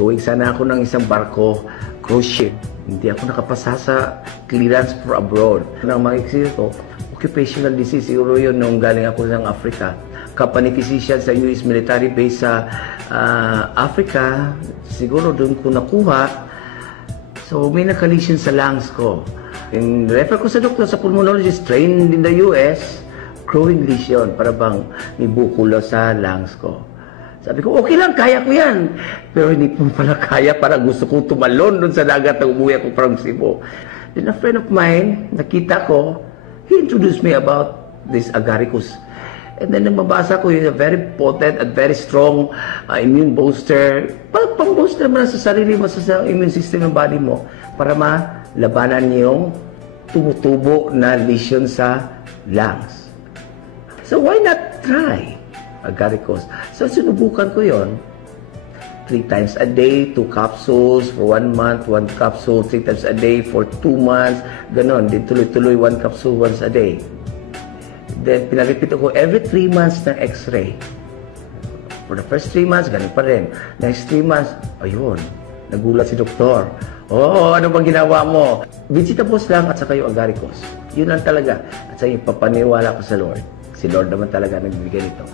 Going sana ako ng isang barko, cruise ship. Hindi ako nakapasa sa clearance for abroad. Nang makikisip ko, occupational disease, siguro yun nung galing ako ng Africa. Company physician sa US military base sa Africa, siguro doon ko nakuha. So may naka-lesion sa lungs ko. And refer ko sa doktor, sa pulmonologist, trained in the US, growing lesion, para bang may bukulo sa lungs ko. Sabi ko, okay lang, kaya ko yan. Pero hindi po pala kaya, parang gusto ko tumalon doon sa dagat na umuwi ako from Cebu. Then a friend of mine, nakita ko, he introduced me about this agaricus. And then nang mabasa ko, yun, a very potent and very strong immune booster. Pang-booster mo na sa sarili mo, sa immune system ng body mo, para malabanan yung tumutubo na lesion sa lungs. So why not try agaricus? So sinubukan ko yon. 3 times a day, 2 capsules for 1 month, 1 capsule 3 times a day for 2 months, ganon. Din tuloy-tuloy 1 capsule once a day. Then pinarepit ako every 3 months ng x-ray. For the first 3 months, ganun pa rin. Next 3 months, ayun, nagulat si doktor. Oh, ano bang ginawa mo? Vegetables lang at saka yung agaricus. Yun lang talaga. At saka yung papaniwala ko sa Lord. Si Lord naman talaga nagbibigay nito.